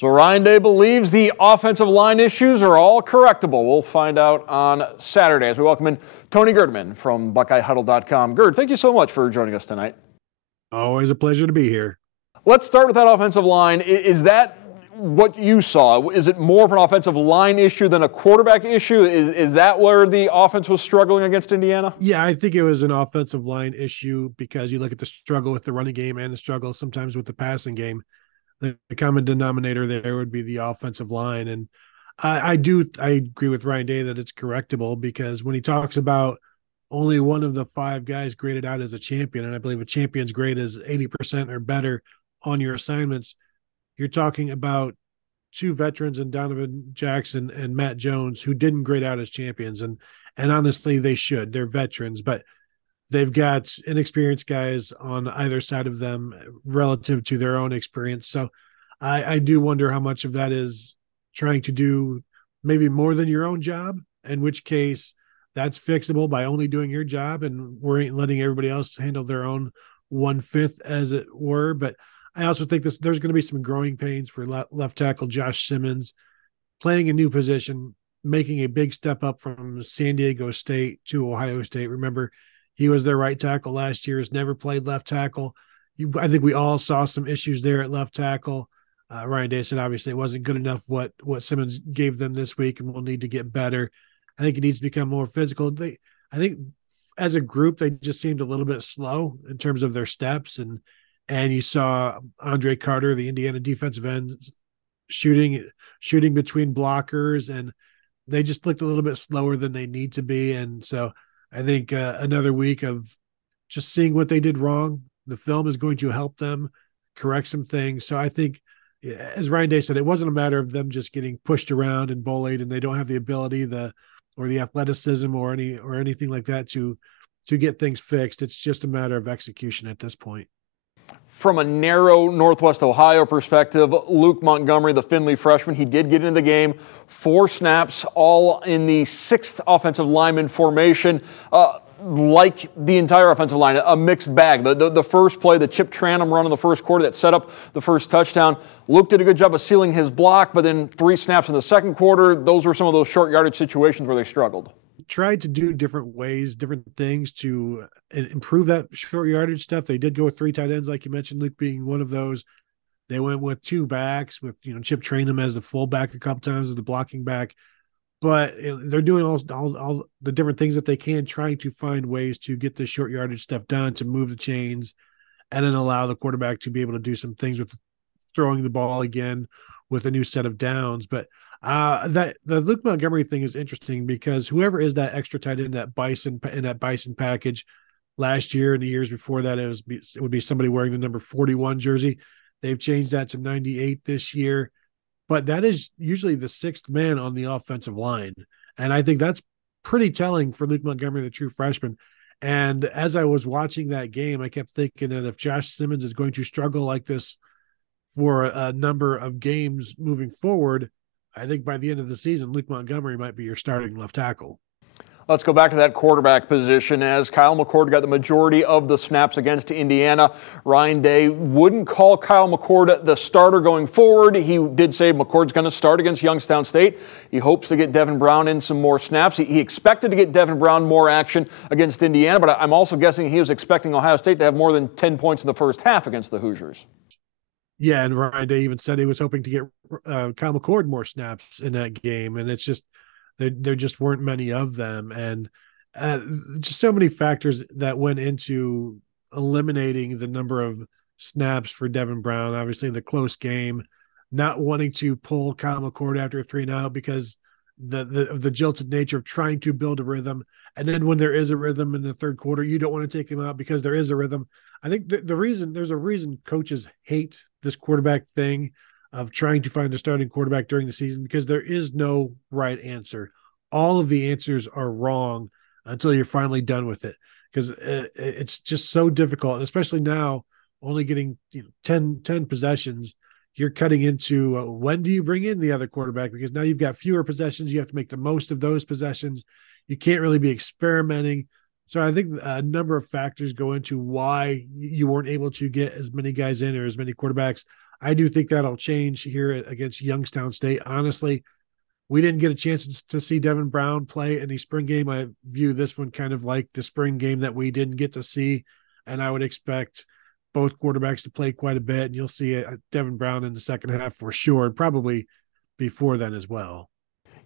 So Ryan Day believes the offensive line issues are all correctable. We'll find out on Saturday as we welcome in Tony Gerdeman from BuckeyeHuddle.com. Gerd, thank you so much for joining us tonight. Always a pleasure to be here. Let's start with that offensive line. Is that what you saw? Is it more of an offensive line issue than a quarterback issue? Is that where the offense was struggling against Indiana? Yeah, I think it was an offensive line issue because you look at the struggle with the running game and the struggle sometimes with the passing game. The common denominator there would be the offensive line. And I agree with Ryan Day that it's correctable, because when he talks about only one of the 5 guys graded out as a champion, and I believe a champion's grade is 80% or better on your assignments, you're talking about 2 veterans in Donovan Jackson and Matt Jones who didn't grade out as champions. And honestly, they should. They're veterans, but they've got inexperienced guys on either side of them relative to their own experience. So I do wonder how much of that is trying to do maybe more than your own job, in which case that's fixable by only doing your job and we're letting everybody else handle their own 1/5, as it were. But I also think there's going to be some growing pains for left tackle Josh Simmons, playing a new position, making a big step up from San Diego State to Ohio State. Remember, he was their right tackle last year, has never played left tackle. I think we all saw some issues there at left tackle. Ryan Day said obviously it wasn't good enough what Simmons gave them this week, and will need to get better. I think it needs to become more physical. I think as a group, they just seemed a little bit slow in terms of their steps. And you saw Andre Carter, the Indiana defensive end, shooting between blockers, and they just looked a little bit slower than they need to be. And so I think another week of just seeing what they did wrong, the film is going to help them correct some things. So I think, as Ryan Day said, it wasn't a matter of them just getting pushed around and bullied, and they don't have the ability, or the athleticism or anything like that to get things fixed. It's just a matter of execution at this point. From a narrow Northwest Ohio perspective, Luke Montgomery, the Findlay freshman, he did get into the game, 4 snaps, all in the 6th offensive lineman formation. Like the entire offensive line, a mixed bag. The first play, the Chip Tranum run in the first quarter that set up the first touchdown, Luke did a good job of sealing his block, but then 3 snaps in the second quarter, those were some of those short yardage situations where they struggled. Tried to do different ways, different things to improve that short yardage stuff. They did go with 3 tight ends, like you mentioned, Luke being one of those. They went with 2 backs, with Chip Tranum as the fullback a couple times as the blocking back. But they're doing all the different things that they can, trying to find ways to get the short yardage stuff done, to move the chains, and then allow the quarterback to be able to do some things with throwing the ball again with a new set of downs. But that the Luke Montgomery thing is interesting, because whoever is that extra tight end, that Bison package last year and the years before that, it would be somebody wearing the number 41 jersey. They've changed that to 98 this year. But that is usually the 6th man on the offensive line. And I think that's pretty telling for Luke Montgomery, the true freshman. And as I was watching that game, I kept thinking that if Josh Simmons is going to struggle like this for a number of games moving forward, I think by the end of the season, Luke Montgomery might be your starting left tackle. Let's go back to that quarterback position, as Kyle McCord got the majority of the snaps against Indiana. Ryan Day wouldn't call Kyle McCord the starter going forward. He did say McCord's going to start against Youngstown State. He hopes to get Devin Brown in some more snaps. He expected to get Devin Brown more action against Indiana, but I'm also guessing he was expecting Ohio State to have more than 10 points in the first half against the Hoosiers. Yeah, and Ryan Day even said he was hoping to get Kyle McCord more snaps in that game, and it's just there just weren't many of them, and just so many factors that went into eliminating the number of snaps for Devin Brown. Obviously, the close game, not wanting to pull Kyle McCord after a 3-and-out because of the jilted nature of trying to build a rhythm, and then when there is a rhythm in the third quarter, you don't want to take him out because there is a rhythm. I think there's a reason coaches hate this quarterback thing of trying to find a starting quarterback during the season, because there is no right answer. All of the answers are wrong until you're finally done with it, because it's just so difficult. And especially now, only getting 10 possessions, you're cutting into when do you bring in the other quarterback, because now you've got fewer possessions. You have to make the most of those possessions. You can't really be experimenting. So I think a number of factors go into why you weren't able to get as many guys in, or as many quarterbacks. I do think that'll change here against Youngstown State. Honestly, we didn't get a chance to see Devin Brown play in the spring game. I view this one kind of like the spring game that we didn't get to see, and I would expect both quarterbacks to play quite a bit, and you'll see Devin Brown in the second half for sure, and probably before then as well.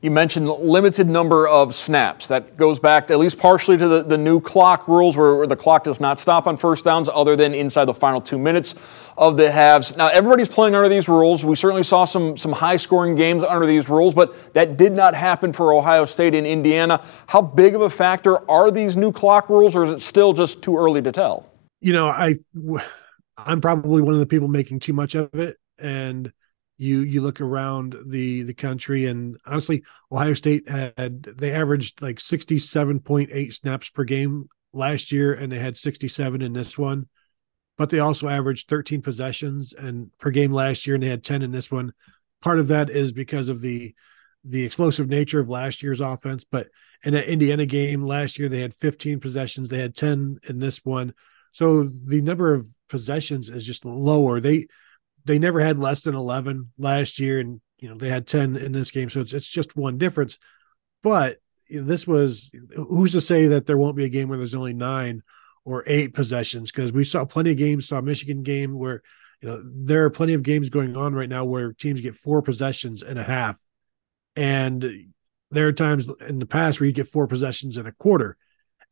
You mentioned limited number of snaps. That goes back to, at least partially, to the new clock rules where the clock does not stop on first downs other than inside the final 2 minutes of the halves. Now, everybody's playing under these rules. We certainly saw some high-scoring games under these rules, but that did not happen for Ohio State and Indiana. How big of a factor are these new clock rules, or is it still just too early to tell? I'm probably one of the people making too much of it, and you look around the country, and honestly, Ohio State they averaged like 67.8 snaps per game last year, and they had 67 in this one, but they also averaged 13 possessions and per game last year, and they had 10 in this one. Part of that is because of the explosive nature of last year's offense, but in that Indiana game last year, they had 15 possessions, they had 10 in this one, so the number of possessions is just lower. They never had less than 11 last year, and they had 10 in this game, so it's just one difference. But this was, who's to say that there won't be a game where there's only 9 or 8 possessions? Because we saw plenty of games, saw a Michigan game where there are plenty of games going on right now where teams get 4 possessions and a half, and there are times in the past where you get 4 possessions and a quarter.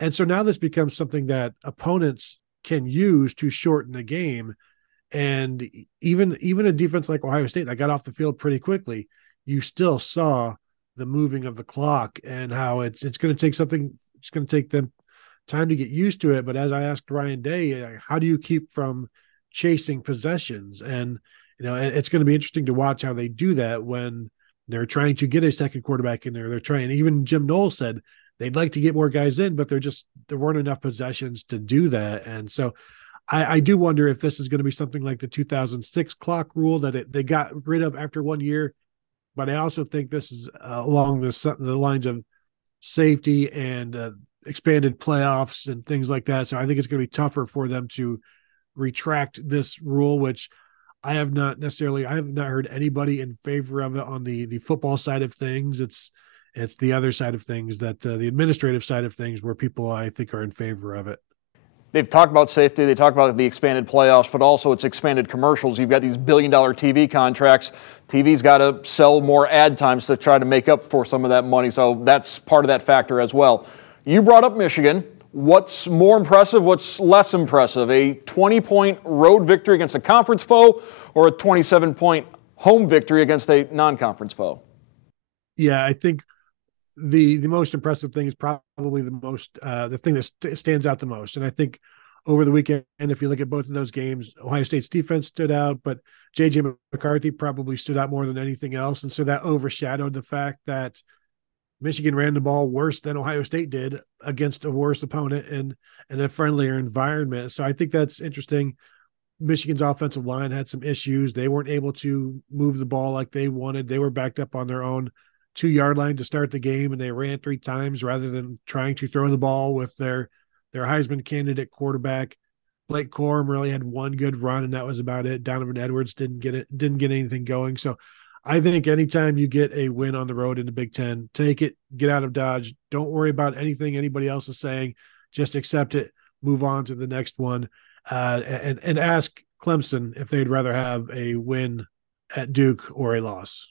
And so now this becomes something that opponents can use to shorten the game. And even a defense like Ohio State that got off the field pretty quickly, you still saw the moving of the clock and how it's going to take something. It's going to take them time to get used to it. But as I asked Ryan Day, how do you keep from chasing possessions? And it's going to be interesting to watch how they do that when they're trying to get a second quarterback in there. They're trying. Even Jim Knowles said they'd like to get more guys in, but there weren't enough possessions to do that. And so I do wonder if this is going to be something like the 2006 clock rule that they got rid of after 1 year. But I also think this is along the lines of safety and expanded playoffs and things like that. So I think it's going to be tougher for them to retract this rule, which I have not heard anybody in favor of it on the football side of things. It's the other side of things, that the administrative side of things, where people I think are in favor of it. They've talked about safety, they talk about the expanded playoffs, but also it's expanded commercials. You've got these billion-dollar TV contracts. TV's got to sell more ad times to try to make up for some of that money, so that's part of that factor as well. You brought up Michigan. What's more impressive, what's less impressive? A 20-point road victory against a conference foe, or a 27-point home victory against a non-conference foe? Yeah, I think the most impressive thing is probably the thing that stands out the most. And I think over the weekend, if you look at both of those games, Ohio State's defense stood out, but J.J. McCarthy probably stood out more than anything else. And so that overshadowed the fact that Michigan ran the ball worse than Ohio State did against a worse opponent and a friendlier environment. So I think that's interesting. Michigan's offensive line had some issues. They weren't able to move the ball like they wanted. They were backed up on their own 2-yard line to start the game, and they ran 3 times rather than trying to throw the ball with their Heisman candidate quarterback. Blake Corum really had one good run, and that was about it. Donovan Edwards didn't get anything going. So I think anytime you get a win on the road in the Big Ten, take it, get out of Dodge. Don't worry about anything anybody else is saying. Just accept it, move on to the next one, and ask Clemson if they'd rather have a win at Duke or a loss.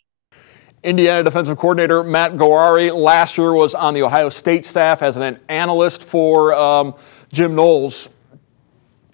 Indiana defensive coordinator Matt Guari last year was on the Ohio State staff as an analyst for Jim Knowles.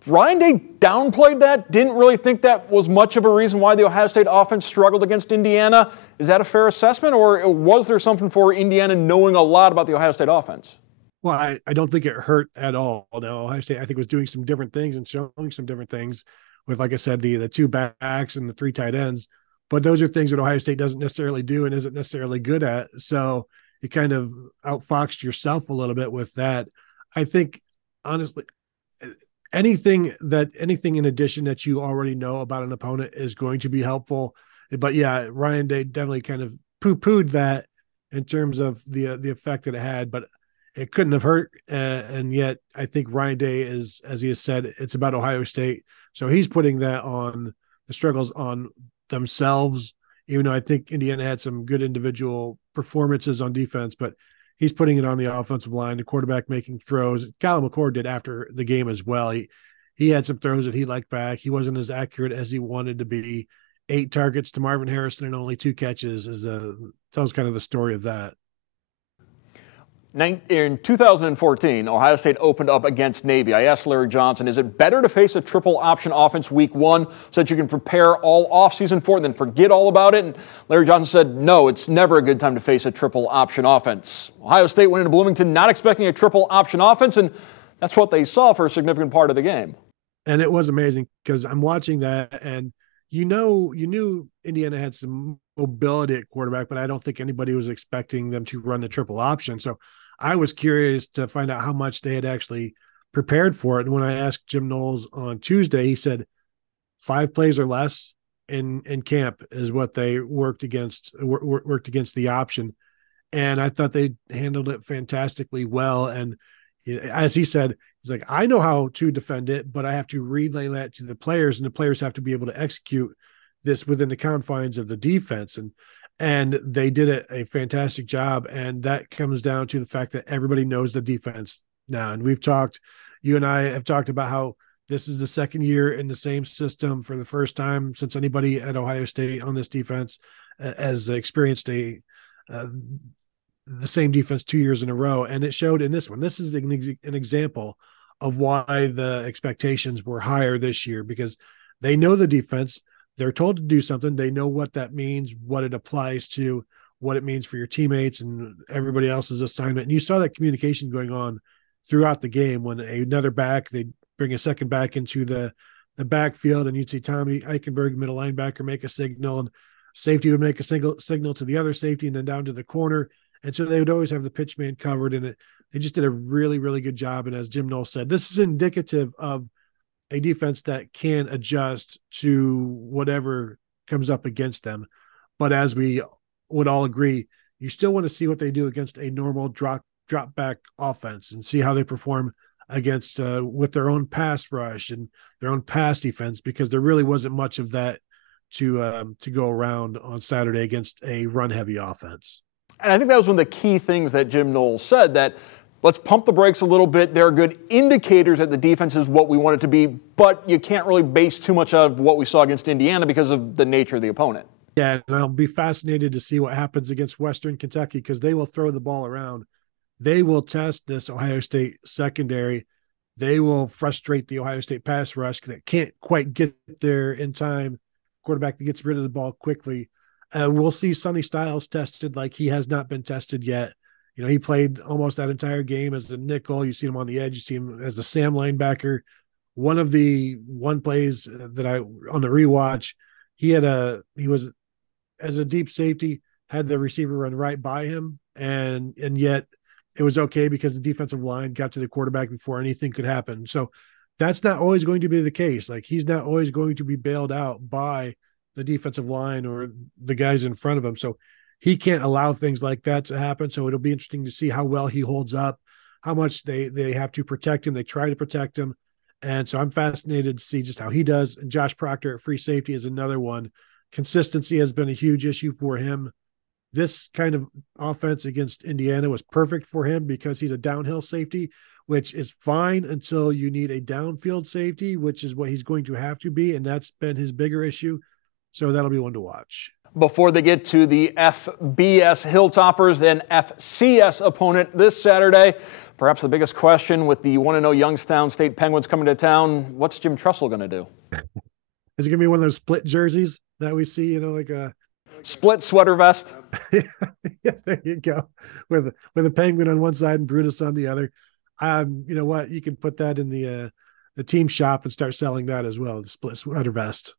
Ryan Day downplayed that, didn't really think that was much of a reason why the Ohio State offense struggled against Indiana. Is that a fair assessment, or was there something for Indiana knowing a lot about the Ohio State offense? Well, I don't think it hurt at all. Now, Ohio State, I think, was doing some different things and showing some different things with, like I said, the 2 backs and the 3 tight ends. But those are things that Ohio State doesn't necessarily do and isn't necessarily good at. So you kind of outfoxed yourself a little bit with that. I think, honestly, anything in addition that you already know about an opponent is going to be helpful. But yeah, Ryan Day definitely kind of poo-pooed that in terms of the effect that it had, but it couldn't have hurt. And yet I think Ryan Day is, as he has said, it's about Ohio State. So he's putting that on the struggles on themselves, even though I think Indiana had some good individual performances on defense, but he's putting it on the offensive line, the quarterback making throws. Kyle McCord did after the game as well. He had some throws that he liked back. He wasn't as accurate as he wanted to be. 8 targets to Marvin Harrison and only 2 catches tells kind of the story of that. In 2014, Ohio State opened up against Navy. I asked Larry Johnson, is it better to face a triple option offense week 1 so that you can prepare all offseason for it and then forget all about it? And Larry Johnson said, no, it's never a good time to face a triple option offense. Ohio State went into Bloomington not expecting a triple option offense, and that's what they saw for a significant part of the game. And it was amazing because I'm watching that, and you knew Indiana had some mobility at quarterback, but I don't think anybody was expecting them to run the triple option. So I was curious to find out how much they had actually prepared for it. And when I asked Jim Knowles on Tuesday, he said 5 plays or less in camp is what they worked against the option. And I thought they handled it fantastically well. And as he said, he's like, I know how to defend it, but I have to relay that to the players, and the players have to be able to execute this within the confines of the defense. And they did a fantastic job. And that comes down to the fact that everybody knows the defense now. And you and I have talked about how this is the second year in the same system for the first time since anybody at Ohio State on this defense has experienced the same defense 2 years in a row. And it showed in this one. This is an example of why the expectations were higher this year, because they know the defense. They're told to do something. They know what that means, what it applies to, what it means for your teammates and everybody else's assignment. And you saw that communication going on throughout the game. When another back, they'd bring a second back into the backfield, and you'd see Tommy Eichenberg, middle linebacker, make a signal, and safety would make a signal to the other safety and then down to the corner. And so they would always have the pitch man covered, and they just did a really, really good job. And as Jim Knowles said, this is indicative of a defense that can adjust to whatever comes up against them. But as we would all agree, you still want to see what they do against a normal drop back offense and see how they perform against with their own pass rush and their own pass defense, because there really wasn't much of that to go around on Saturday against a run heavy offense. And I think that was one of the key things that Jim Knowles said, that let's pump the brakes a little bit. There are good indicators that the defense is what we want it to be, but you can't really base too much of what we saw against Indiana because of the nature of the opponent. Yeah, and I'll be fascinated to see what happens against Western Kentucky, because they will throw the ball around. They will test this Ohio State secondary. They will frustrate the Ohio State pass rush that can't quite get there in time. Quarterback that gets rid of the ball quickly. We'll see Sonny Styles tested like he has not been tested yet. You know, he played almost that entire game as a nickel. You see him on the edge. You see him as a Sam linebacker. One of the plays that on the rewatch, he was as a deep safety, had the receiver run right by him, and yet it was okay because the defensive line got to the quarterback before anything could happen. So that's not always going to be the case. Like, he's not always going to be bailed out by the defensive line or the guys in front of him. So he can't allow things like that to happen. So it'll be interesting to see how well he holds up, how much they have to protect him. They try to protect him. And so I'm fascinated to see just how he does. And Josh Proctor at free safety is another one. Consistency has been a huge issue for him. This kind of offense against Indiana was perfect for him because he's a downhill safety, which is fine until you need a downfield safety, which is what he's going to have to be. And that's been his bigger issue. So that'll be one to watch. Before they get to the FBS Hilltoppers, then FCS opponent this Saturday, perhaps the biggest question with the 1-0 Youngstown State Penguins coming to town, what's Jim Tressel going to do? Is it going to be one of those split jerseys that we see, like a split sweater vest? Yeah, there you go. With a penguin on one side and Brutus on the other. You know what? You can put that in the team shop and start selling that as well, the split sweater vest.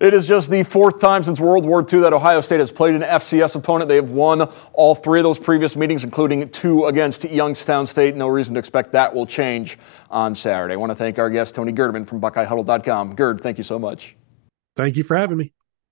It is just the 4th time since World War II that Ohio State has played an FCS opponent. They have won all 3 of those previous meetings, including 2 against Youngstown State. No reason to expect that will change on Saturday. I want to thank our guest, Tony Gerdeman from BuckeyeHuddle.com. Gerd, thank you so much. Thank you for having me.